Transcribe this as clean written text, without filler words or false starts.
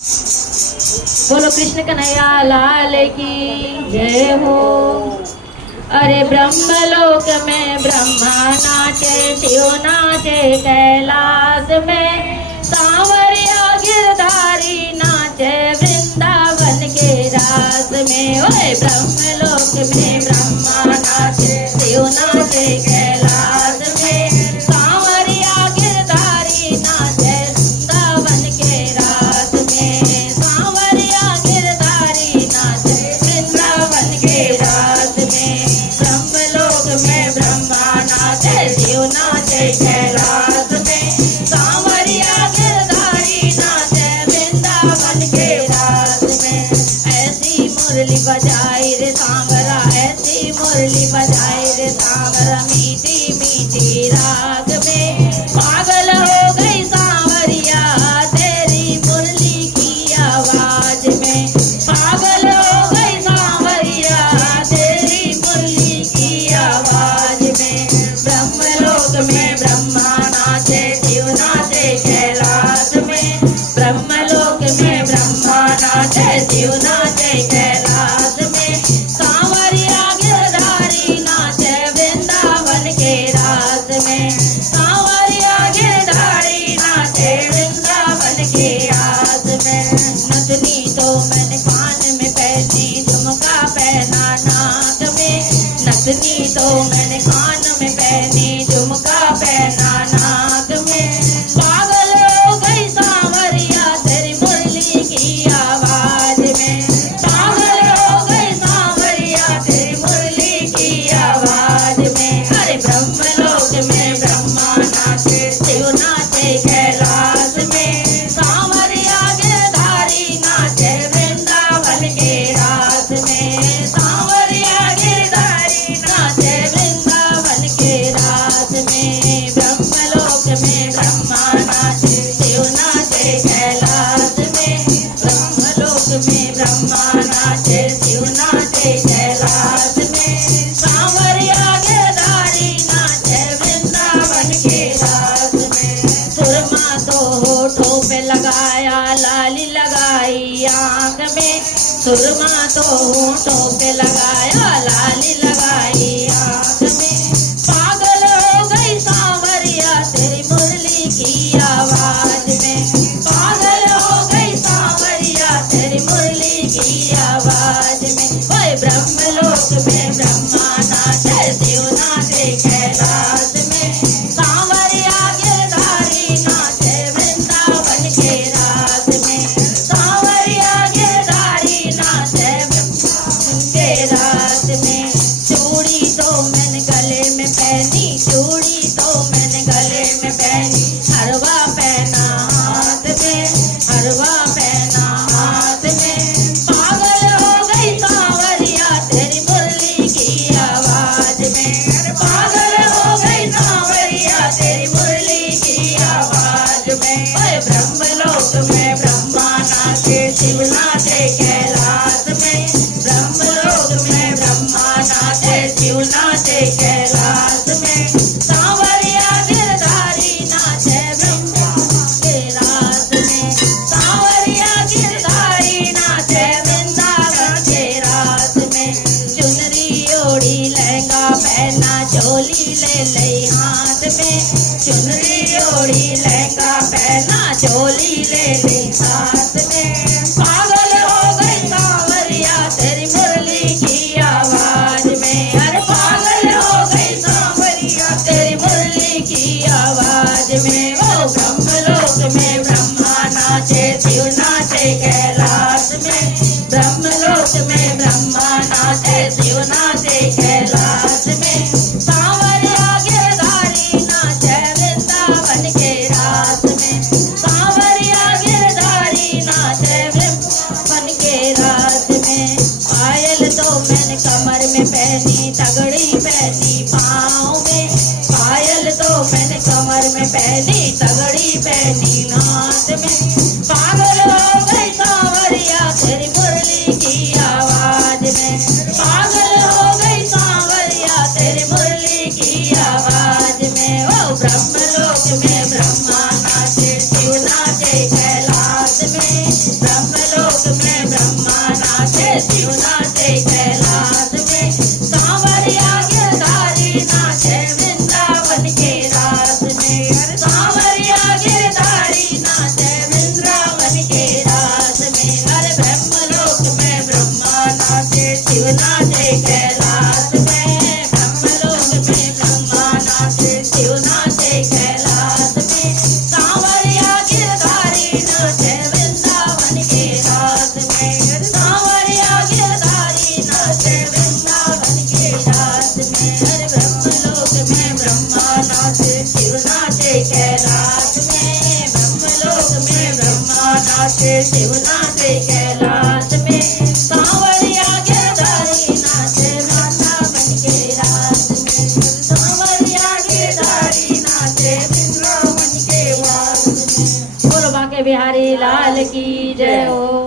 बोलो कृष्ण कन्हैया लाल की जय हो। अरे ब्रह्मलोक में ब्रह्मा नाचे, शिव नाचे कैलाश में, सांवरिया गिरधारी नाचे वृंदावन के रास में। ओए ब्रह्मलोक में ब्रह्मा नाचे, शिव नाचे कैलाश में, सांवरिया गिरधारी नाचे वृंदावन के रास में, सांवरिया गिरधारी नाचे वृंदावन के रास में। ब्रह्मलोक में ब्रह्मा नाचे, शिव नाचे कैलाश में, सांवरिया गिरधारी नाचे वृंदावन के रास में। ऐसी मुरली बजाई रे सांवरा, ऐसी मुरली बजाई रे सांवरा, मीठी मीठी राग में पागल हो गई सांवरिया तेरी मुरली की आवाज में। पागल हो गई सांवरिया तेरी मुरली की आवाज में। ब्रह्मलोक में ब्रह्मा नाचे, शिव नाचे कैलाश में, ब्रह्मलोक में ब्रह्मा नाचे, शिव नाचे कैलाश में, सांवरिया गिरधारी नाचे वृंदावन के रास में, सांवरिया गिरधारी नाचे वृंदावन के रास में। नथनी तो मैंने कान में पहनी, झुमका पहना नाक में, नथनी तो मैंने कान में पहनी, झुमका पहना नाक में। पागल हो गई सांवरिया तेरी मुरली की आवाज में, पागल हो गई सांवरिया तेरी मुरली की आवाज में। अरे ब्रह्मलोक में ब्रह्मा नाचे, शिव नाचे कैलाश में, सांवरिया गिरधारी नाचे वृंदावन के रास में, सांवरिया गिरधारी नाचे वृंदावन के रास में। ब्रह्मलोक में ब्रह्मा नाचे, शिव नाचे कैलाश में, ब्रह्मलोक में ब्रह्मा नाचे, शिव नाचे कैलाश में, सांवरिया गिरधारी नाचे वृंदावन के रास में। सुरमा तो होठों पे लगाया, लाली लगाई आँख में, सुरमा तो होठों पे लगाया, लाली लगाई आँख में। पागल हो गई सांवरिया तेरी मुरली की आवाज में, पागल हो गई सांवरिया तेरी मुरली की आवाज में। ओए ब्रह्मलोक में ब्रह्मा नाचे, शिव नाचे कैलाश में, सांवरिया गिरधारी नाचे वृंदावन के रास में, सांवरिया गिरधारी नाचे वृंदावन के रास में। चूड़ी तो मैंने गले में पहनी, चूड़ी तो मैंने गले में पहनी, हरवा पहना हाथ में, हरवा पहना हाथ में। पागल हो गई सांवरिया तेरी मुरली की आवाज में, पागल हो गई सांवरिया तेरी मुरली की आवाज में। ओए ब्रह्मलोक में ब्रह्मा नाचे, शिव नाचे कैलाश में, ब्रह्मलोक में ब्रह्मा नाचे, शिव नाचे कैलाश में, सांवरिया गिरधारी नाचे वृंदावन के रास में, सांवरिया गिरधारी नाचे वृंदावन के रास में। चुनरी ओढ़ी लहंगा पहना, चोली ले लई हाथ में, चुनरी ओढ़ी लहंगा पहना, चोली ले लई हाथ में। पागल हो गई सांवरिया तेरी मुरली की आवाज में, अरे पागल हो गई सांवरिया तेरी मुरली की आवाज में। ओ ब्रह्मलोक में ब्रह्मा नाचे, शिव नाचे कैलाश में, ब्रह्मलोक में ब्रह्मा नाचे, शिव नाचे कैलाश में, सांवरिया गिरधारी नाचे वृंदावन के रास में, सांवरिया गिरधारी नाचे वृंदावन के रास में। पायल तो मैंने कमर में पहनी, तगड़ी पहनी पाँव में, पायल तो मैंने कमर में पहनी, तगड़ी पहनी हाथ में। पागल हो गई ब्रह्मलोक में ब्रह्मा नाचे, शिव नाचे कैलाश में। सांवरिया गिरधारी नाचे वृंदावन के रास में। सांवरिया गिरधारी नाचे वृंदावन के रास में। अरे ब्रह्मलोक में ब्रह्मा नाचे, शिव नाचे कैलाश में। ब्रह्मलोक में ब्रह्मा नाचे, शिव नाचे कैलाश में। सांवरिया गिरधारी नाचे वृंदावन के रास में। सांवरिया गिरधारी नाचे वृंदावन के रास में। अरे ब्रह्मलोक में ब्रह्मा नाचे, शिव नाचे कैलाश में। ब्रह्मलोक में ब्रह्मा नाचे, शिव नाचे कैलाश में। सांवरिया गिरधारी नाचे वृंदावन के रास में। सांवरिया गिरधारी नाचे वृंदावन के वास में। बोलो बांके बिहारी लाल की जय हो।